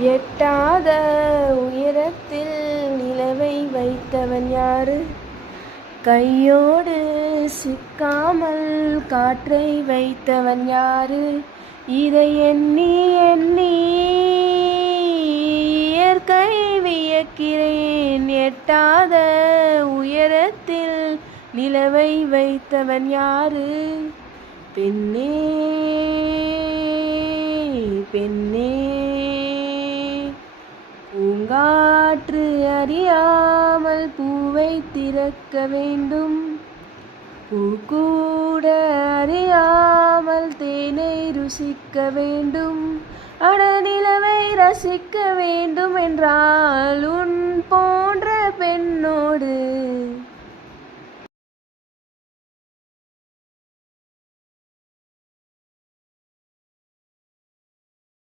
எட்டாத உயரத்தில் நிலவை வைத்தவன் யாரு? கையோடு சிக்காமல் காற்றை வைத்தவன் யாரு? இதை எண்ணி எண்ணி இயற்கை வியக்கிறேன். எட்டாத உயரத்தில் நிலவை வைத்தவன் யாரு? பெண்ணே பெண்ணே, பூங்காற்று அறியாமல் பூவை திறக்க வேண்டும், பூக்கூட அறியாமல் தேனை ருசிக்க வேண்டும். அடநிலவை ரசிக்க வேண்டும் என்றால் உன் போன்ற பெண்ணோடு